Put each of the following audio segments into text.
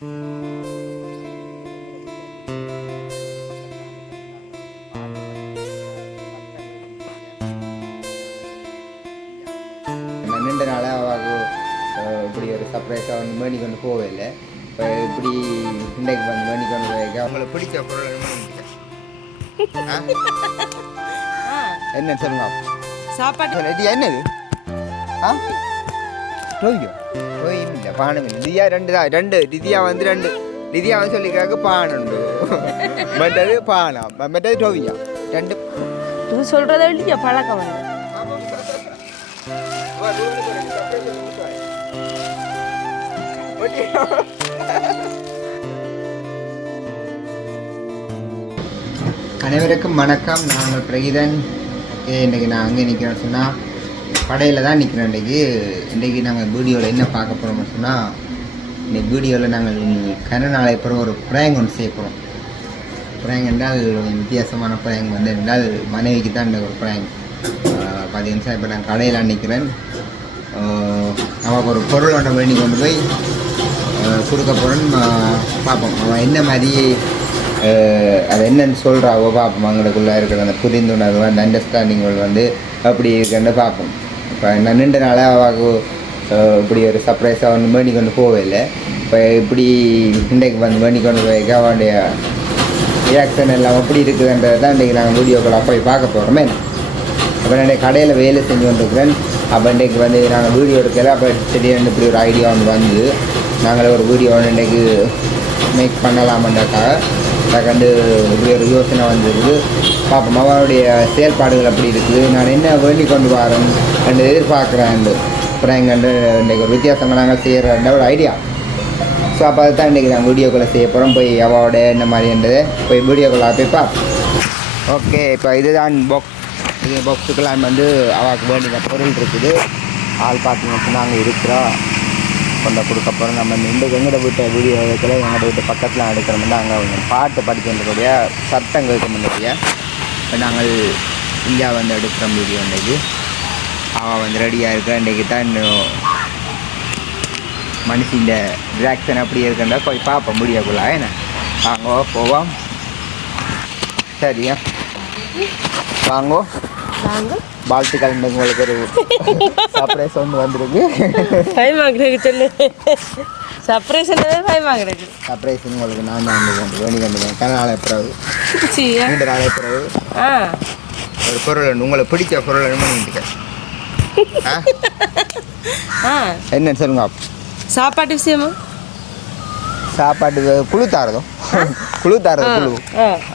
நீண்ட நாளாக இப்படி ஒரு சர்ப்ரைஸாக வந்து மேடி கொண்டு போகவே இல்லை இப்போ இப்படி இன்றைக்கு வந்து மேடி கொண்டு போயிருக்க? அவங்களுக்கு பிடிச்ச பொருள் என்ன? சொல்லுங்க? சாப்பாடு. இது? என்னது ஆ? டோய் இல்லை பானம் இல்லை தியா ரெண்டு தான். ரெண்டு. திதியா வந்து ரெண்டு. திதியா வந்து சொல்லிக்கிறாங்க பானுண்டு மற்றது பானா. மற்றது டோவியா. ரெண்டு. இது சொல்றத இல்லையா பழக்கம் அனைவருக்கும் வணக்கம். நாங்கள் பிரகிதன். இன்றைக்கி நான் அங்கே நிற்கிறேன்னு சொன்னால் கடையில் தான் நிற்கிறேன் இன்றைக்கி இன்றைக்கி நாங்கள் வீடியோவில் என்ன பார்க்க போகிறோம்னு சொன்னால் இந்த வீடியோவில் நாங்கள் கன அப்புறம் ஒரு ப்ரேங் ஒன்று செய்ய போகிறோம் ப்ரேங் என்றால் வித்தியாசமான ப்ரேங் வந்து என்றால் மனைவிக்கு தான் இந்த ஒரு ப்ரேங் நிமிஷம் இப்போ நான் கடையில் நிற்கிறேன் அவளுக்கு ஒரு பொருள் ஒன்றை வேண்டி கொண்டு போய் கொடுக்க போகிறேன்னு பார்ப்போம். அவன் என்ன மாதிரி அதை அது என்னன்னு சொல்கிறாவோ பார்ப்போம். அவங்களுக்குள்ளே இருக்கிற அந்த புரிந்துணர்வு அந்த அண்டர்ஸ்டாண்டிங்கள் வந்து அப்படி இருக்குன்னு பார்ப்போம். இப்போ நான் நின்ற நாளாக இப்படி ஒரு சர்ப்ரைஸாக வந்து வேண்டி கொண்டு போகவே இல்லை இப்போ இப்படி இன்றைக்கு வந்து வேண்டி கொண்டு போய் அவனுடைய ரியாக்ஷன் எல்லாம் எப்படி இருக்குதுன்றது தான் இன்றைக்கி நாங்கள் வீடியோக்களாக போய் பார்க்க போகிறோமே அப்போ நான் கடையில் வேலை செஞ்சு கொண்டிருக்கிறேன். அப்போ இன்றைக்கு வந்து நாங்கள் வீடியோ எடுக்கல. அப்போ திடீர்னு இப்படி ஒரு ஐடியா ஒன்று வந்து நாங்களே ஒரு வீடியோ ஒன்று இன்றைக்கு மேக் பண்ணலாமன்றக்காக கண்டு வந்து ஒரு யோசனை வந்திருக்கு பார்ப்போம் அவருடைய செயல்பாடுகள் அப்படி இருக்குது. நான் என்ன வேண்டி கொண்டு வரேன் என்று எதிர்பார்க்குறேன் அப்புறம் எங்கண்டு இன்றைக்கு ஒரு வித்தியாசமாக நாங்கள் செய்கிற ஒரு ஐடியா ஸோ அப்போ அதை தான் இன்றைக்கி நான் வீடியோக்குள்ளே செய்ய போகிறோம் போய் அவளோட என்ன மாதிரின்றதை போய் வீடியோக்குள்ளே போய் பார்ப்போம். ஓகே இப்போ இதுதான் பாக்ஸ் இது பாக்ஸுக்கெல்லாம் வந்து அவளுக்கு வேண்டிய பொருள் இருக்குது. ஆள் பார்த்தீங்கன்னா நாங்கள் இருக்கிறோம். கொண்ட கொடுக்க போகிறோம் நம்ம இந்த எங்களோட வீட்டை வீடியோ எடுக்கல எங்களோட வீட்டு பக்கத்தில் எடுக்கிறோம் அங்கே அவங்க பாட்டு படிக்கின்றக்கூடிய சத்தம் கேட்கக்கூடிய இப்போ நாங்கள் இந்தியா வந்து எடுக்கிறோம் வீடியோ இன்றைக்கு அவன் வந்து ரெடியாக இருக்கிற இன்றைக்கு தான் இன்னும் மனுஷின் ரியாக்ஷன் அப்படி இருக்குன்றா போய் பார்ப்போம் முடியக்குள்ள என்ன? வாங்கோ போவோம். சரியா? வாங்கோ. நாங்க வாழ்த்துக்கள் உங்களுக்கு ஒரு சர்ப்ரைஸ் ஒன்று வந்திருக்கு. டைம் ஆகுறது சொல்லு. சர்ப்ரைஸ் என்னவே டைம் ஆகுறது சர்ப்ரைஸ் உங்களுக்கு நான் தான் வந்து கொண்டு வேண்டி கொண்டு கன நாளை பிறகு. சரியா நீண்ட நாளை பிறகு. ஆ. ஒரு பொருள் உங்களுக்கு பிடிச்ச பொருள் ஆ? என்னன்னு சொல்லுங்க சாப்பாட்டு விஷயமா? சாப்பாட்டு குழு தாரதோ குழு தாரதோ குழு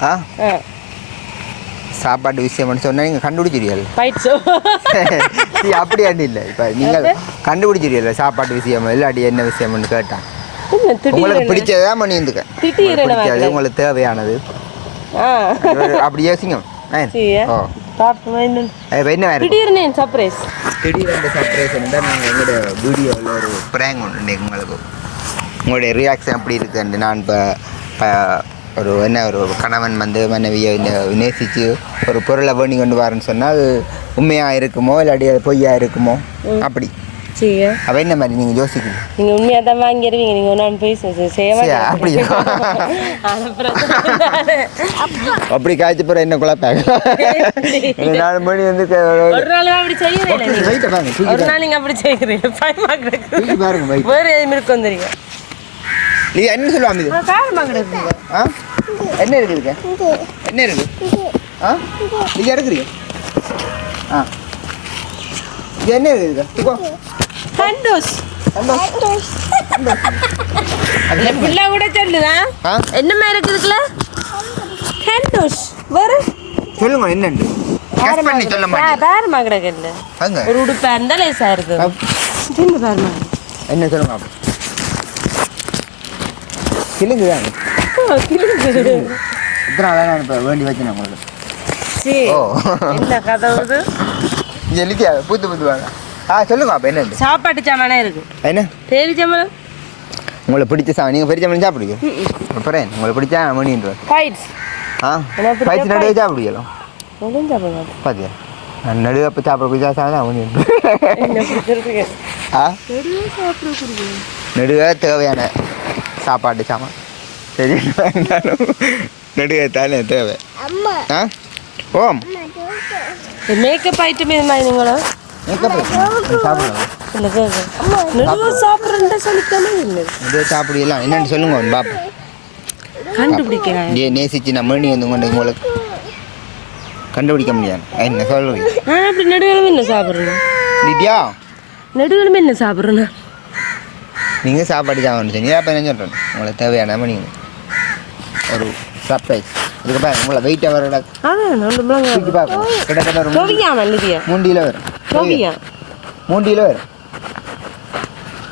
ஆ. சாப்பாட்டு விஷயம்னு சொன்னால் நீங்கள் கண்டுபிடிச்சிருக்கீங்க பயிற்சோ சரி, அப்படி அடி இல்லை? இப்போ நீங்கள் கண்டுபிடிச்சிருக்கீங்க சாப்பாட்டு விஷயம் இல்லாட்டி என்ன விஷயம்னு கேட்டான் உங்களுக்கு திடீர்னு பிடிச்சதா பண்ணி இருந்துக்க திடீர்னு பிடிச்சது உங்களுக்கு தேவையானது. அப்படி யோசிங்க. ஓ. திடீர்னு சர்ப்ரைஸ் திடீர்னு சர்ப்ரைஸ் தான் நாங்கள் எங்களோட வீடியோவில் ஒரு ப்ரேங் ஒன்று உங்களுக்கு உங்களுடைய ரியாக்ஷன் எப்படி இருக்குன்னு நான் இப்போ ஒரு என்ன ஒரு கணவன் வந்து மனைவியை நேசித்து ஒரு பொருளை வேண்டி கொண்டு வரேன்னு சொன்னால் அது உண்மையாக இருக்குமோ இல்லாட்டி அது பொய்யா இருக்குமோ? அப்படி. அப்போ என்ன மாதிரி நீங்கள் யோசிக்கணும் நீங்க உண்மையா தான் வாங்கிடுவீங்க நீங்க ஒன்றும் போய் செய்ய அப்படியா? அப்படி காய்ச்சி பிறகு என்ன குழப்பாங்க நாலு மணி வந்து ஒரு நாள் அப்படி தூக்கி ஒரு நாள் நீங்க அப்படி தூக்கி பாருங்க வேற எதுவும் இருக்கு வந்துருங்க நீ என்ன இது காரமாக்குறதுக்கு ஆ? என்ன இருக்குதுங்க என்ன இருக்கு? ஆ? நீங்க எடுக்கிறீங்க ஆ. இது என்ன இருக்குதுங்க துக்கோ சந்தோஷ் என் பிள்ளை கூட சொல்லுதா? ஆ? என்ன மாதிரி இருக்குதுக்குல சந்தோஷ் வேற? சொல்லுங்க என்னண்டு? கஸ் பண்ணி சொல்ல மாட்டேன். ஒரு உடுப்பா இருந்தா லேசா இருக்கு என்ன சொல்லுங்க அப்போ கிளுங்கு தாங்க இத்தனை நான் இப்போ வேண்டி வச்சேன் உங்களுக்கு. என்ன கதவுது எழுதியா பூத்து பூத்து வாங்க ஆ சொல்லுங்க அப்போ என்னண்டு சாப்பாட்டு சாமானே இருக்கு. என்ன? தேவி சாமான்? உங்களுக்கு பிடிச்ச சா நீங்கள் பெரிய சம்பளம் சாப்பிடுங்க அப்புறம் உங்களுக்கு பிடிச்சா மணின்ற ஃபைட்ஸ் ஆ? பயிற்சி நடுவே சாப்பிடுவீங்களோ? எதுவும் சாப்பிட மாட்டேன் பாத்தியா? நான் நடுவே அப்போ சாப்பிட பிடிச்சா சாப்பிட மணி என்ன ஆ? நடுவே தேவையான சாப்பாடு சாமான் சரி நடுகத்தானே தேவை. ஆ? ஓம். மேக்கப் ஐட்டம் இது மாதிரி நீங்களும் என்னன்னு சொல்லுங்க பாப்பா. கண்டுபிடிக்கிறேன் நேசிச்சு நான் மேணி வந்து கொண்டு உங்களுக்கு. கண்டுபிடிக்க முடியாது. என்ன சொல்லுவீங்க நான் அப்படி நடுவில் என்ன சாப்பிட்றேன் தித்யா நடுவில் என்ன சாப்பிட்றேன்னா நீங்கள் சாப்பாடு சாப்பிடணும் சொன்னீங்க அப்போ என்ன சொல்கிறேன் உங்களுக்கு தேவையான மணி ஒரு சர்ப்ரைஸ் இதுக்கு பாருங்க உங்களை முழங்க தூக்கி பார்க்கணும் கிட்டத்தட்ட ஒரு மூண்டியில் வரும். மூண்டியில் வரும்.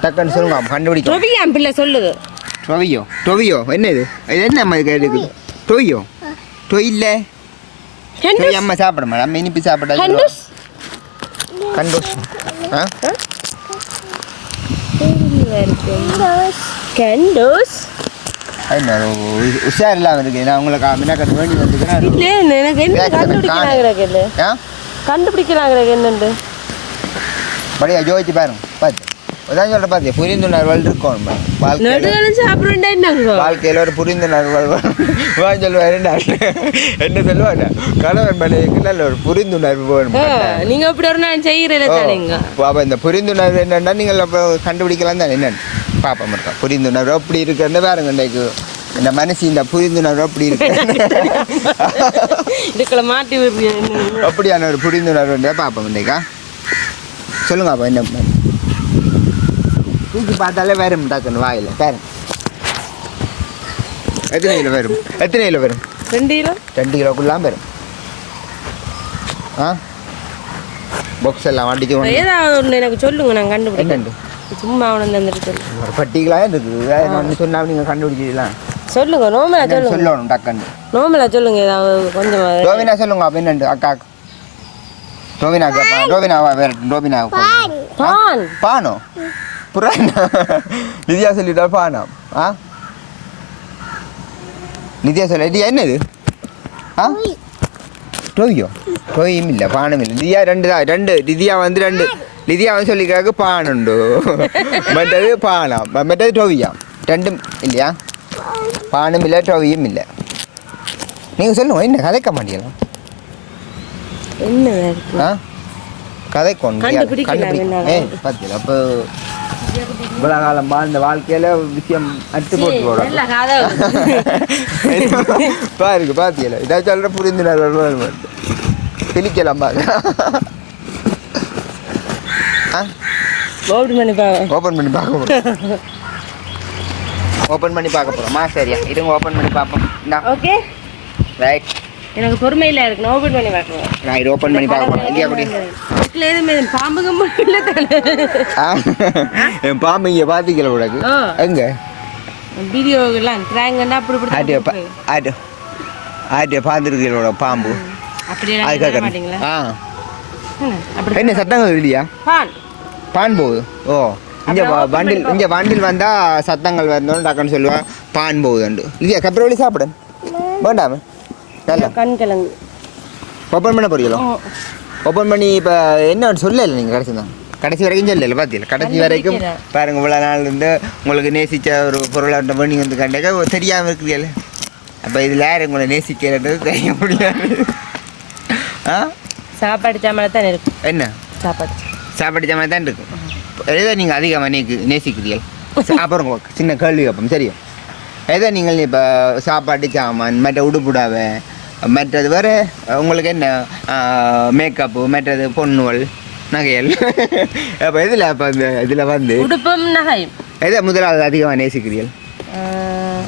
டக்குன்னு சொல்லுங்க கண்டுபிடிக்கும் பிள்ளை சொல்லுது. டொவியோ டொவியோ என்ன இது? இது என்ன அம்மா இது இருக்குது டொவியோ ஹெண்டூஸ். டொய் அம்மா சாப்பிட மேடம் அம்மா இனிப்பு சாப்பிட்டா கண்டோஸ் ஆ? கெண்டோஸ். என்ன உ- உஷார் இல்லாமல் இருக்கு. நான் உங்களுக்கு மின்னாக்கட்டு வேண்டி வந்துக்கிறேன் இல்லை எனக்கு என்ன கண்டுபிடிக்கிறாங்க கண்டுபிடிக்கிறாங்க என்னண்டு? படியா ஜோதிச்சு பாருங்க. பார்த்து அதான் சொல்ற பார்த்து புரிந்துணர்வல் இருக்கும் வாழ்க்கையில் ஒரு புரிந்துணர்வல் வான் சொல்லுவார் என்ன சொல்லுவாங்க கணவன் மனைவிக்கு நல்ல ஒரு புரிந்துணர்வு வேணும் நீங்க அப்படி ஒரு நாள் செய்யறத தானேங்க அப்போ இந்த புரிந்துணர்வு என்னன்னா நீங்கள் கண்டுபிடிக்கலாம் தான் என்னன்னு? பாப்போம் இருக்கா புரிந்துணர்வு அப்படி இருக்குன்னு பாருங்க இன்றைக்கு. இந்த மனசு இந்த புரிந்துணர்வு அப்படி இருக்கு. மாட்டி அப்படியான ஒரு புரிந்துணர்வு பார்ப்போம் இன்றைக்கா சொல்லுங்க அப்போ என்ன? தூக்கி பார்த்தாலே வரும் டக்குன்னு வாயில் பாருங்க எத்தனை கிலோ வரும் எத்தனை கிலோ வரும் ரெண்டு கிலோ ரெண்டு கிலோக்குள்ளாம் வரும் ஆ பாக்ஸ் எல்லாம் வண்டிக்கு ஒன்று ஏதாவது ஒன்று எனக்கு சொல்லுங்க நான் கண்டுபிடிக்கிறேன் சும்மா அவனை தந்துட்டு ஒரு பட்டிகளாக இருக்குது நான் சொன்னா நீங்கள் கண்டுபிடிச்சிடலாம் சொல்லுங்க நோமலா சொல்லுங்க சொல்லணும் டக்குன்னு நோமலா சொல்லுங்க ஏதாவது கொஞ்சம் ரோவினா சொல்லுங்க அப்போ என்னண்டு அக்காக்கு ரோவினாக்கு அப்பா ரோவினாவா வேற ரோவினா பான் பானோ புறான் நித்யா சொல்லிட்டா பானா ஆ நித்யா சொல்ல இது என்னது ஆ டோவியோ டோயும் இல்லை பானம் இல்லை லிதியா ரெண்டு தான் ரெண்டு லிதியா வந்து ரெண்டு லிதியா வந்து சொல்லிக்கிறாக்கு பானுண்டு மற்றது பானாம் மற்றது டோவியா ரெண்டும் இல்லையா? பானும் இல்லை டோவியும் இல்லை. நீங்கள் சொல்லுங்க என்ன கதைக்க மாட்டீங்களா? என்ன ஆ? கதை கொண்டு கண்டுபிடிக்கலாம்? ஏ பார்த்தீங்களா அப்போ இவ்வளோ காலம் வாழ்ந்த வாழ்க்கையில விஷயம் அட்டு போட்டு போடும் பாருங்க பாத்தியல. இதை சொல்ற புரிந்துணர்வு கிளிக்கலாம் பாருங்க. ஓப்பன் பண்ணி பாருங்க ஓப்பன் பண்ணி பார்க்க போகிறோம் ஓப்பன் பண்ணி பார்க்க போகிறோமா சரியா. இருங்க ஓப்பன் பண்ணி பார்ப்போம். இந்தா. ஓகே ரைட் எனக்கு பொறுமையில் இருக்கு. நான் ஓப்பன் பண்ணி பார்க்குறேன் நான் இது ஓப்பன் பண்ணி பார்க்க போகிறேன் இல்லையா அப்படி வீட்டில் எதுவுமே பாம்பு கம்பு இல்லை என் பாம்பு இங்கே பார்த்திக்கல உனக்கு. எங்க? வீடியோலாம் ட்ராங்கண்டா அப்படி ஆட்டிய இப்படி ஆட்டு ஆட்டிய பார்த்துருக்கீங்களோட பாம்பு? அப்படி அது எல்லாம் கேட்கணும் மாட்டீங்களா? ஆ. என்ன? சத்தங்கள் இல்லையா பான். பான் போகுது? ஓ. இங்கே வண்டில் இங்கே வண்டில் வந்தால் சத்தங்கள் வரணும்னு டக்குன்னு சொல்லுவேன் பான் போகுதுண்டு இல்லையா கப்பரவழி சாப்பிடு. வேண்டாமே. நல்லா. ஓப்பன் பண்ண போறீங்களோ? ஓப்பன் பண்ணி இப்போ என்ன சொல்லல நீங்கள் கடைசி தான்? கடைசி வரைக்கும் சொல்லல பார்த்தீங்களா கடைசி வரைக்கும். பாருங்க இவ்வளோ நாள் இருந்து உங்களுக்கு நேசிச்ச ஒரு பொருளாட்ட பண்ணி வந்து கண்டாக்க தெரியாமல் இருக்கிறீங்கள அப்போ இதில் யார் உங்களை நேசிக்கிறது தெரிய முடியாது. ஆ? சாப்பாடு சாமான் தான் இருக்கு என்ன? சாப்பாடு. சாப்பாடு ஜாமான் தான் இருக்கும். எதை நீங்கள் அதிகமாக நேக்கு நேசிக்கிறீர்கள்? அப்புறம் சின்ன கேள்வி கேட்போம் சரியும் எதை நீங்கள் இப்போ சாப்பாடு சாமான் மற்ற உடுப்புடாவை மற்றது வேறு உங்களுக்கு என்ன? மேக்கப்பு மற்றது பொண்ணுவல் நகையல். அப்போ இதில் அப்போ இந்த இதில் வந்து? உடுப்பும் நகையும். எதை முதலாவது அதிகமாக நேசிக்கிறீர்கள்? ஆஹ்,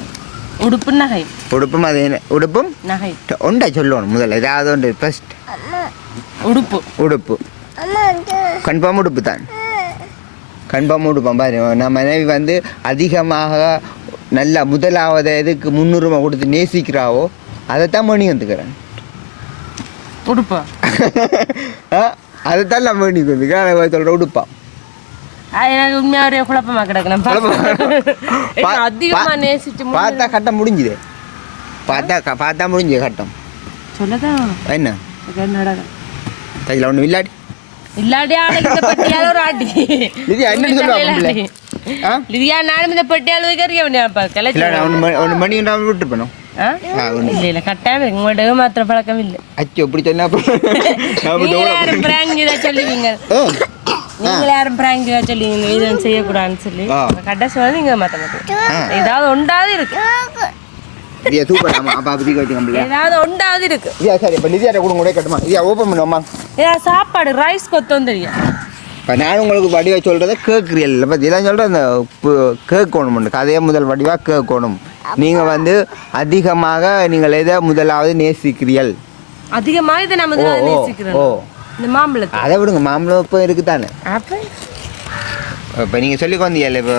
உடுப்பும் நகையும். உடுப்பும் அது என்ன? உடுப்பும்? நகை ஒன்றை சொல்லணும் முதல்ல. ஏதாவது ஒன்று ஃபஸ்ட் உடுப்பு. உடுப்பு. கன்ஃபார்ம் உடுப்பு தான். கன்ஃபார்ம் உடுப்பேன் பாரு. நம்ம மனைவி வந்து அதிகமாக நல்ல முதலாவது எதுக்கு முன்னுரிமை கொடுத்து நேசிக்கிறாவோ அதைத்தான் மணி வந்துக்கிறேன். உடுப்பு. அதைத்தான் நான் மணி வந்துக்கிறேன். சொல்கிற உடுப்பான் ஆ, எனக்கு உண்மையா ஒரே குழப்பமா கிடக்கணும் பா- அதிகமா பா- நேசிச்சு பார்த்தா கட்டம் முடிஞ்சுது. பார்த்தா பார்த்தா முடிஞ்சு கட்டம். சொல்லதான் என்ன? கையில் ஒன்றும் இல்லாடி இந்த பெட்டியால ஒரு ஆட்டி. லிதியா ஆ? லிதியா நானும் இந்த பெட்டியால இல்லை கிளச்சி நான் ஒன்று மணி ஒன்று மணி நான் விட்டு போனோம் ஆ இல்ல இல்ல கட்டாயம் இருக்கு உங்கள்ட்ட மாத்திர பழக்கம் இல்ல அச்சோ இப்படி சொன்னா அப்புறம் நான் நீங்க விட்டு யாரும் பிராங்க் இதை சொல்லுவீங்க ஓ நீங்க யாரும் பிராங்க் இதை செய்யக்கூடாதுன்னு சொல்லி சொல்லி நீங்க மாத்த மாட்டீங்க ஆ ஏதாவது ஒண்டாவது இருக்கு இதியா சூப்பர் ஆமாம் அப்பா அப்படி கம்பளி ஏதாவது ஒண்டாவது இருக்கு இதியா சரி இப்போ நிதியாட்ட கூட கூட கட்டுமா இதியா ஓப்பன் பண்ணுவோம்மா ஏதாவது சாப்பாடு ரைஸ் கொத்தம் தெரியும் இப்போ நான் உங்களுக்கு வடிவா சொல்கிறத கேட்குறீல் பற்றி இதான் சொல்கிறேன் இந்த கேட்கணும் கதையை முதல் வடிவாக கேட்கணும் நீங்கள் வந்து அதிகமாக நீங்கள் எதை முதலாவது நேசிக்கிறீர்கள்? அதிகமா இதை நம்ம ஓ, நேசிக்கிறோம். இந்த மாம்பழத்தை. அதை விடுங்க மாம்பழம் இப்போ இருக்குதானே? அப்ப இப்போ நீங்கள் சொல்லி வந்தீங்கல்ல இப்போ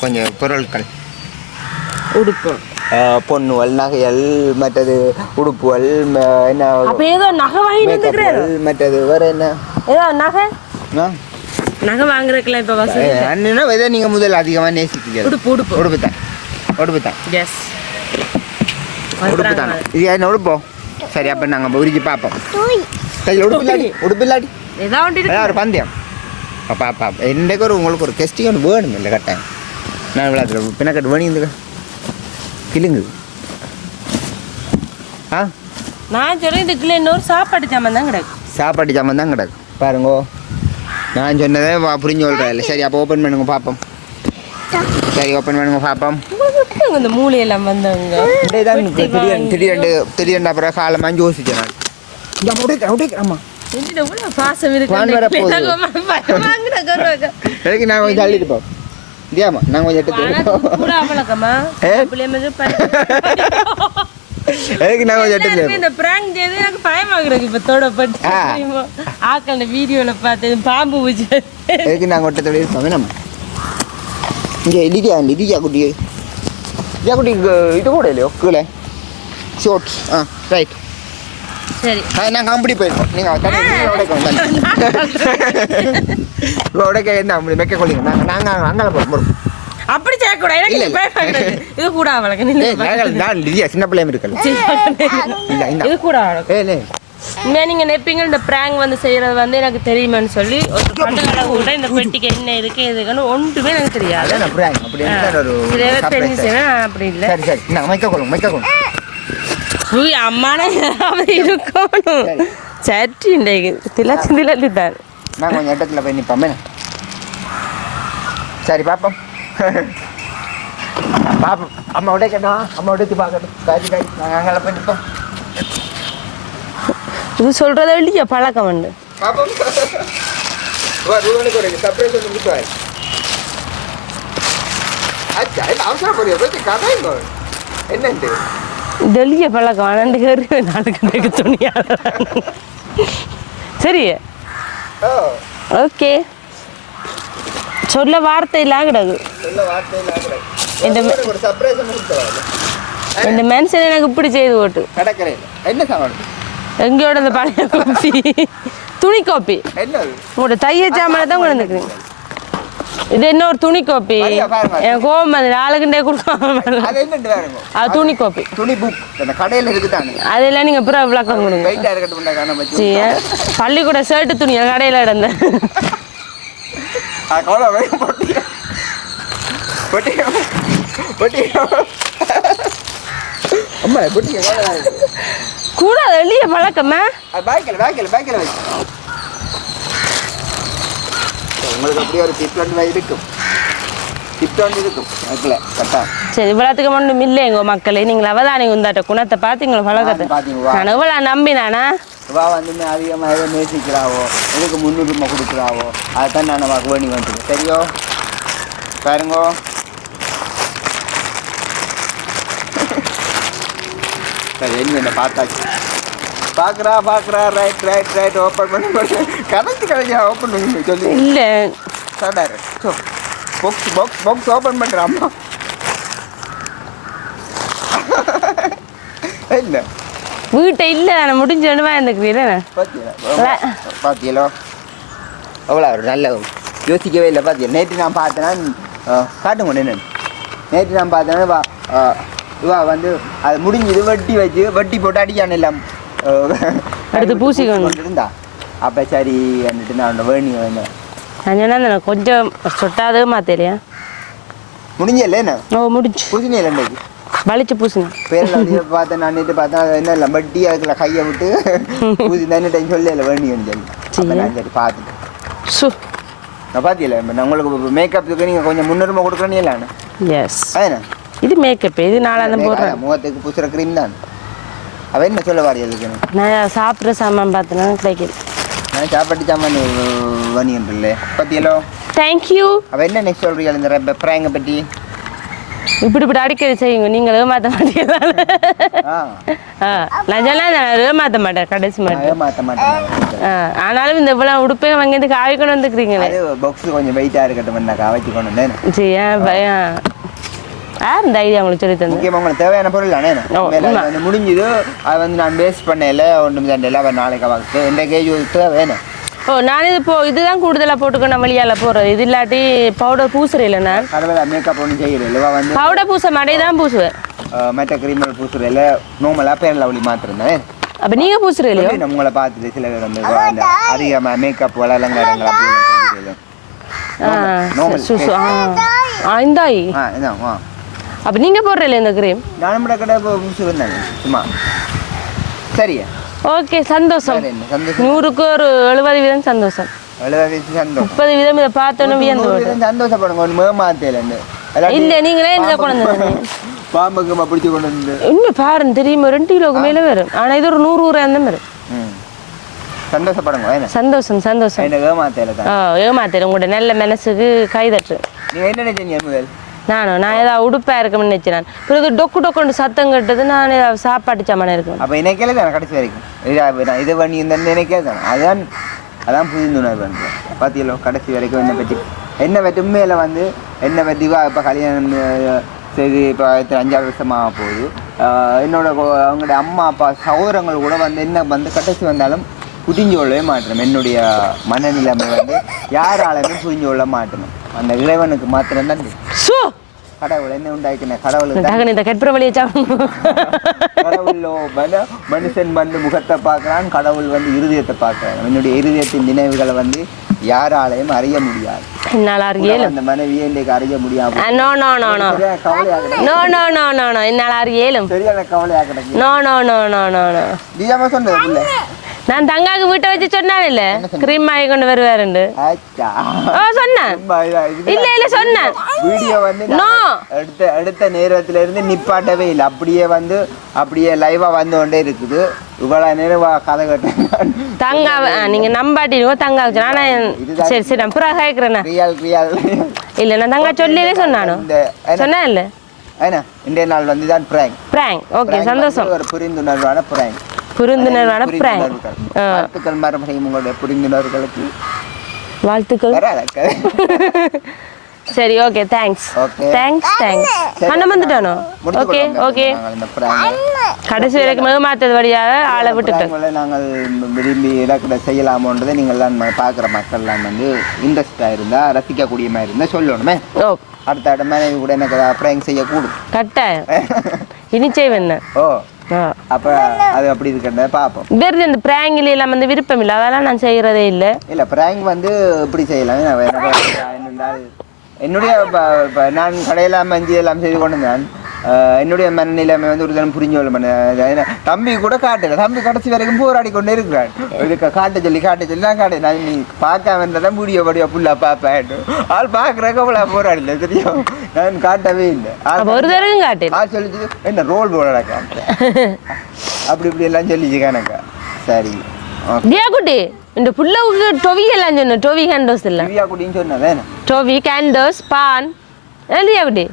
கொஞ்சம் பொருட்கள். உடுப்பு. பொண்ணுவல் நகைகள் மற்றது உடுப்புகள் என்ன? ஏதோ நகை வாங்கி மற்றது வேற என்ன? ஏதோ நகை? நகை வாங்குறதுக்குலாம் இப்ப வசதி அஹ், அண்ணனா எதை நீங்கள் முதல் அதிகமாக நேசிக்கிறீர்கள். உடுப்பு உடுப்பு. உடுப்பு தான். உடுப்பு தான் எஸ் உடுப்பு தான் இது என்ன உடுப்போம் சரி அப்போ நாங்கள் உருக்கி பார்ப்போம். உடுப்பு இல்லாடி உடுப்பு இல்லாடி ஏதாவது ஒரு பந்தயம். அப்பா அப்பா ஒரு உங்களுக்கு ஒரு கெஸ்டிங் ஒன்று வேணும் இல்லை கட்டாயம். நான் விளையாட்டுல பின்னக்கட்டு வேணிங்க கிளுங்குது ஆ? நான் சொல்றேன் இதுக்குள்ள இன்னொரு சாப்பாடு சாமான் தான் கிடக்கு. சாப்பாட்டு ஜாமான் தான் கிடக்கு. பாருங்கோ. நான் சொன்னதே வா புரிஞ்சு சொல்கிறேன் இல்லை சரி அப்போ ஓப்பன் பண்ணுங்க பார்ப்போம். சரி ஓப்பன் பண்ணுங்க பார்ப்போம். எப்படி இந்த மூளையெல்லாம் வந்தவங்க? எனக்கு திடீர்னு திடீரெண்டு திடீரெண்டு அப்புறம் காலம் அஞ்சு யோசிச்சேன் நான். இந்த ஆமாம் எனக்கு நான் கொஞ்சம் தள்ளிட்டு போ. இந்தியாமா நான் கொஞ்சம் எடுத்து எனக்கு நான் கொஞ்சம் இந்த பிராங்க் செய்து எனக்கு பயமாகிறது இப்ப தொடப்பட்டு? ஆக்கள் அந்த வீடியோல பார்த்து பாம்பு பூச்சி. எதுக்கு நாங்கள் ஒட்ட தொழில் இருப்போம் நம்ம இங்கே லிதியா லிதியா குட்டி இங்க இது கூட இல்லையோ கீழே ஷோட் ஆ ரைட் சரி நாங்கள் அப்படி போயிருக்கோம் நீங்கள் உடைக்க என்ன அப்படி மெக்க கொள்ளிங்க நாங்கள் நாங்கள் அங்கே போகிறோம் அப்படி செய்யக்கூடாது இது கூட அவளுக்கு நான் லிதியா சின்ன பிள்ளையும் இருக்கல இல்லை இந்த இது கூட அவளுக்கு ஏ லே உண்மையா நீங்க நினைப்பீங்க இந்த பிராங்க் வந்து செய்யறது வந்து எனக்கு தெரியுமான்னு சொல்லி ஒரு பட்டுக்கடை கூட இந்த பெட்டிக்கு என்ன இருக்கு எதுக்குன்னு ஒன்றுமே எனக்கு தெரியாது. பிராங்க் அப்படி இல்லை. சரி சரி. நான் மைக்க கொள்ளுங்க மைக்க கொள்ளுங்க உய் அம்மான இருக்கணும். இன்றைக்கு திலச்சு நான் கொஞ்சம் இடத்துல போய் நிற்போமே சரி பார்ப்போம் பார்ப்போம் அம்மா உடைக்கணும். அம்மா உடைத்து பார்க்கட்டும் காய்ச்சி காய்ச்சி நாங்கள் அங்கே போய் நிற்போம் இது சொல்றத இல்லையா பழக்கம் உண்டு. பார்ப்போம் வா ரூவனுக்கு ஒரு சர்ப்ரைஸ் ஒன்று கொடுத்தாரு அச்சா இல்லை அவசரம் போறியா? போய் கதை என்னண்டு? டெல்லிய பழக்கம் ரெண்டு பேரு நாளைக்கு துணியா சரி. ஓகே. சொல்ல வார்த்தை இல்லாமல் இந்த மனுஷன் எனக்கு இப்படி செய்து போட்டு. கடற்கரையில். என்ன சாமான்? எங்கேயோட இந்த பழைய கோப்பி துணி கோப்பி உங்களோட தைய சாமான தான் கொண்டு வந்துருக்குறீங்க. இது என்ன ஒரு துணி கோப்பி. என் கோபம் அது நாளுக்குண்டே கொடுக்காம அது துணி கோப்பி துணி புக் அந்த கடையில் இருக்குதானே? அதெல்லாம் நீங்கள் அப்புறம் விளக்கம் கொடுங்க. பள்ளிக்கூட ஷர்ட்டு துணி கடையில் அம்மா கவலை கூட வெளியே பழக்கமா? பேக்கில் பேக்கில் பேக்கில் உங்களுக்கு அப்படியே ஒரு டிப் ஒன்று இருக்கும். டிப் ஒன்று இருக்கும் அதுக்குள்ள கரெக்டா? சரி இவ்வளோத்துக்கு மட்டும் இல்லை எங்கள் மக்களே. நீங்கள் அவதானிங்க உந்தாட்ட குணத்தை பார்த்தீங்களா பழக்கத்தை நான் இவ்வளோ நம்பினானா? வா வந்து அதிகமாக எதை நேசிக்கிறாவோ? எதுக்கு முன்னுரிமை கொடுக்குறாவோ? அதைத்தான் நான் நமக்கு வேணி வந்துட்டு சரியோ? பாருங்கோ. சரி என்ன என்ன பார்த்தாச்சு? பார்க்குறா பார்க்குறா ரைட் ரைட் ரைட் ஓப்பன் பண்ணி கடைசி கடைசியா ஓப்பன் பண்ணி சொல்லி. இல்லை. சாடாரு பாக்ஸ் பாக்ஸ் பாக்ஸ் ஓப்பன் பண்ணுறா அம்மா. இல்லை வீட்டை இல்லை நான் முடிஞ்ச உடனே இருந்துக்கிறீங்களே பாத்தியலா பாத்தியலோ? அவ்வளோ ஒரு நல்ல யோசிக்கவே இல்லை பாத்தியா? நேற்று நான் பார்த்தேன்னா காட்டுங்க என்ன நேற்று நான் பார்த்தேன்னா இவா வந்து அது முடிஞ்சது வட்டி வச்சு வட்டி போட்டு அடிக்கான எல்லாம். அடுத்து பூசிக்கணும். இருந்தா அப்போ சரி வந்துட்டு நான் வேணி வேணும் நான் கொஞ்சம் சொட்டாதே மாத்தலையா முடிஞ்சல என்ன? ஓ முடிஞ்சு. புதினே இல்லைக்கு வலிச்சு பூசுங்க பேரில் பார்த்தேன் நான் நேற்று பார்த்தேன் என்ன இல்லை மட்டி அதுக்குள்ள கையை விட்டு புதி தானே டைம் சொல்லி இல்லை வேணி சொல்லி. அப்போ நான் சரி பார்த்துட்டு சு. நான் பார்த்தியில நான் உங்களுக்கு மேக்கப்புக்கு நீங்கள் கொஞ்சம் முன்னுரிமை கொடுக்குறேன்னு இல்லைண்ணே எஸ் அதேண்ணா இது மேக்கப் இது நாளாக போடுறேன் முகத்துக்கு பூசுகிற க்ரீம் தான். அவன் என்ன சொல்ல வாரி அதுக்கு? நான் சாப்பிட்ற சாமான் பார்த்தேன்னா கிடைக்குது. நான் சாப்பாட்டு சாமான் வணிகன்றில்ல பற்றியலோ தேங்க்யூ அவள் என்ன நெக்ஸ்ட் சொல்கிறீங்க இந்த ப்ராங்கை பற்றி இப்படி இப்படி அடிக்கடி செய்யுங்க. நீங்கள் ஆ. ஆ நான் சொன்னா ஏமாற்ற மாட்டேன் கடைசி மாட்டேன் மாற்ற மாட்டேன். ஆனாலும் இந்த இவ்வளோ உடுப்பையும் வாங்கிட்டு காய் கொண்டு வந்துக்கிறீங்களே பாக்ஸ் கொஞ்சம் வெயிட்டாக இருக்கட்டும் நான் கவச்சு கொண்டு வந்தேன் சரி ஏன் பயம் இந்த ஐடியா உங்களுக்கு சொல்லி தந்தேன். முக்கியமாக உங்களுக்கு தேவையான பொருள் தானே? முடிஞ்சுது. அது வந்து நான் வேஸ்ட் பண்ணல ஒன்றும் தண்டையில் அவன் நாளைக்கு அவளுக்கு எந்த கேஜ் தேவை ஓ நான் இது இப்போ இதுதான் கூடுதலாக போட்டுக்கணும் வழியால் போடுறது. இது இல்லாட்டி பவுடர் பூசுறேன் நான் கடவுளை மேக்கப் ஒன்றும் செய்யல. வந்து பவுடர் பூச மாட்டே தான் பூசுவேன். மற்ற கிரீமல் பூசுறையில் நார்மலாக பேரில் அவளி மாத்திருந்தேன் அப்போ நீங்கள் பூசுற இல்லையோ? உங்களை பார்த்துட்டு சில பேர் வந்து அந்த அதிக மேக்கப் வளரங்காரங்கள் அப்படி செய்கிறது ஆ normal சு சு- ஆ இந்தாயி. ஆ ஆ அப்போ நீங்கள் போடுற இல்லையா இந்த க்ரீம் நானும் கூட வந்தாங்க சும்மா. சரியா ஓகே சந்தோஷம். நூறுக்கு ஒரு எழுபது வீதம் சந்தோஷம். எழுபது சந்தோஷம். முப்பது வீதம் இதை பார்த்தோன்னு வியந்து சந்தோஷப்படுங்க. ஒன்று மேமாத்தேலன்னு இல்லை நீங்களே இந்த கொண்டு வந்தீங்க? பாம்புக்கு பிடிச்சி கொண்டு வந்து. இன்னும் பாருங்க தெரியுமா? ரெண்டு கிலோக்கு மேலே வரும். ஆனால் இது ஒரு நூறு ஊரா தான் வரும் ம். சந்தோஷப்படுங்க. சந்தோஷம் சந்தோஷம். ஏமாத்தேல ஆ ஏமாத்தேன் உங்களோட நல்ல மனசுக்கு கைதட்டு. நீங்கள் என்ன நினைச்சீங்க நானும் நான் ஏதாவது உடுப்பா இருக்கணும்னு நினைச்சேன் பிறகு டொக்கு டொக்குன்னு சத்தம் கட்டுறது நான் ஏதாவது சாப்பாட்டு சாமான இருக்கும். அப்போ இணைக்கல தானே கடைசி வரைக்கும். இது பண்ணி இந்த நினைக்கல தானே அதுதான் அதான் புரிந்துணர்வு பார்த்தீங்களோ கடைசி வரைக்கும் என்னை பற்றி என்னை பற்றி உண்மையில் வந்து என்னை பற்றி இப்போ கல்யாணம் செய்து இப்போ அஞ்சாறு வருஷமாக போகுது. என்னோட அவங்களோட அவங்களுடைய அம்மா அப்பா சகோதரங்கள் கூட வந்து என்ன வந்து கடைசி வந்தாலும் புரிஞ்சு கொள்ளவே மாட்டணும். என்னுடைய மனநிலைமை வந்து யாராலுமே புரிஞ்சு கொள்ள மாட்டணும். அந்த இறைவனுக்கு மாத்திரம்தான் கடவுள் என்ன உண்டாக்கின இந்த கற்பூர வழியை சாப்பிடணும் கடவுளோ மனுஷன் வந்து முகத்தை பார்க்கறான் கடவுள் வந்து இருதயத்தை பார்க்கறான். என்னுடைய இருதயத்தின் நினைவுகளை வந்து யாராலையும் அறிய முடியாது. என்னால் அறியலும் அந்த மனைவியை இன்றைக்கு அறிய முடியாது. No no no no no no no no no என்னால் அறியலும். சரியான கவலையாக கிடக்கு no no no no no no நிஜமா சொன்னது இல்ல நான் தங்காக்கு வீட்டை வச்சு சொன்னேன் இல்ல கிரீம் வாங்கி கொண்டு வருவாருண்டு சொன்னேன் இல்ல இல்ல சொன்னேன் வீடியோ வந்து அடுத்த அடுத்த நேரத்துல இருந்து நிப்பாட்டவே இல்லை. அப்படியே வந்து அப்படியே லைவா வந்து கொண்டே இருக்குது. இவ்வளவு நேரம் கதை கட்டேன் தங்கா நீங்க நம்பாட்டிடுவோ தங்கா ஆனா சரி சரி நான் புறா கேட்குறேண்ணா ரியல் ரியல் இல்ல நான் தங்கா சொல்லியே சொன்னானோ? சொன்னேன் இல்ல ஏன்னா இன்றைய நாள் வந்து தான் பிராங்க் பிராங்க் ஓகே சந்தோஷம். ஒரு புரிந்துணர்வான பிராங்க் புரிந்துணர்வான பிராங்க் வாழ்த்துக்கள் மறுபடியும் உங்களுடைய புரிந்துணர்களுக்கு வாழ்த்துக்கள். சரி ஓகே தேங்க்ஸ். தேங்க்ஸ் தேங்க்ஸ் பண்ண வந்துட்டானோ? ஓகே ஓகே கடைசி வரைக்கும் ஏமாத்தது வழியாக ஆளை பிராங்களை நாங்கள் விரும்பி இலக்கிட செய்யலாமோன்றதை நீங்கள் எல்லாம் பார்க்குற மக்கள்லாம் வந்து இன்ட்ரெஸ்டாக இருந்தால் ரசிக்கக்கூடிய மாதிரி இருந்தால் சொல்லணுமே. ஓ. அடுத்த மனைவி கூட எனக்கு பிராங்க் செய்யக்கூடும். கட்டாயம். இனி செய்வேன் ஓ. அப்போ அது அப்படி இருக்கிறத பார்ப்போம் வேறு இந்த பிராங்கில் எல்லாம் வந்து விருப்பம் இல்லை அதெல்லாம் நான் செய்கிறதே இல்லை. இல்லை பிராங்க் வந்து இப்படி செய்யலாம். நான் என்னுடைய நான் கடையில் மஞ்சி எல்லாம் செய்து கொண்டு ஆஹ் என்னுடைய மனநிலைமை வந்து ஒரு தினம் புரிஞ்சு கொள்ள தம்பி கூட காட்டல. தம்பி கடைசி வரைக்கும் போராடி கொண்டே இருக்கிறான். இதுக்கு காட்ட சொல்லி காட்ட சொல்லி நான் காட்டு நான் நீ பார்க்காம இருந்தால் வீடியோ படியோ ஃபுல்லாக பார்ப்பேன் ஆள் பார்க்குறக்க அவ்வளோ போராடல தெரியும்? நான் காட்டவே இல்லை. ஒரு தடவையும் காட்டு ஆள் சொல்லிச்சு என்ன ரோல் போடாக்கா அப்படி இப்படி எல்லாம் சொல்லிச்சு கணக்கா. சரி குட்டி இந்த புள்ளவுக்கு டொவி எல்லாம் சொன்னேன் டொவி கேண்டோஸ் இல்லை சொன்னேன் வேணும் டொவி கேண்டோஸ் பான் குட்டி?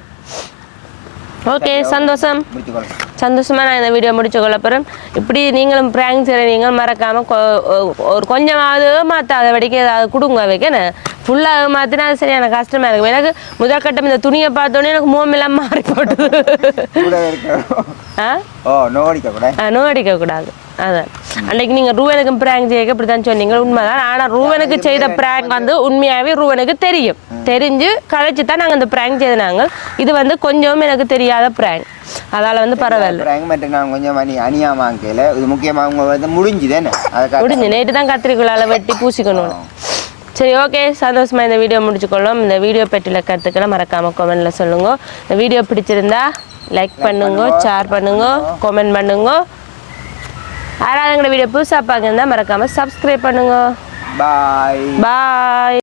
ஓகே சந்தோஷம். முடிச்சுக்கொள்ளலாம் சந்தோஷமா நான் இந்த வீடியோ முடிச்சு கொள்ள போகிறேன் இப்படி நீங்களும் ப்ராங்க் செய்கிற நீங்கள் மறக்காமல் ஒரு கொஞ்சமாவது ஏமாத்தாத வடிக்க ஏதாவது கொடுங்க வைக்கன்னு ஃபுல்லாக ஏமாத்தினா அது சரியான கஷ்டமாக இருக்கும் எனக்கு முதல் கட்டம் இந்த துணியை பார்த்தோன்னே எனக்கு மோமெல்லாம் மாறி போட்டுது. ஆ? நோ அடிக்கக்கூடாது அதான். அன்னைக்கு நீங்கள் ரூவனுக்கு ப்ராங்க் செய்ய இப்படி தான் சொன்னீங்க. உண்மைதான். ஆனால் ரூவனுக்கு செய்த ப்ராங்க் வந்து உண்மையாகவே ரூவனுக்கு தெரியும். தெரிஞ்சு கழிச்சு தான் நாங்கள் இந்த ப்ராங்க் செய்தாங்க இது வந்து கொஞ்சம் எனக்கு தெரியாத ப்ராங்க் அதால் வந்து பரவாயில்ல. எங்க மட்டும் நான் கொஞ்சம் அணி அணியாம ஆக்கையில் இது முக்கியமாக அவங்க வந்து முடிஞ்சுதானே அதுக்காக முடிஞ்சு நேற்று தான் கத்திரிக்குள்ளால வெட்டி பூசிக்கணும் சரி ஓகே சந்தோஷமா இந்த வீடியோ முடிச்சுக்கொள்ளும். இந்த வீடியோ பற்றின கருத்துக்களை மறக்காம கமெண்ட்ல சொல்லுங்க. இந்த வீடியோ பிடிச்சிருந்தா லைக் பண்ணுங்க ஷேர் பண்ணுங்க கமெண்ட் பண்ணுங்க. யாராவது எங்களோட வீடியோ புதுசாக பார்க்குறதா மறக்காம சப்ஸ்கிரைப் பண்ணுங்க. பாய் பாய்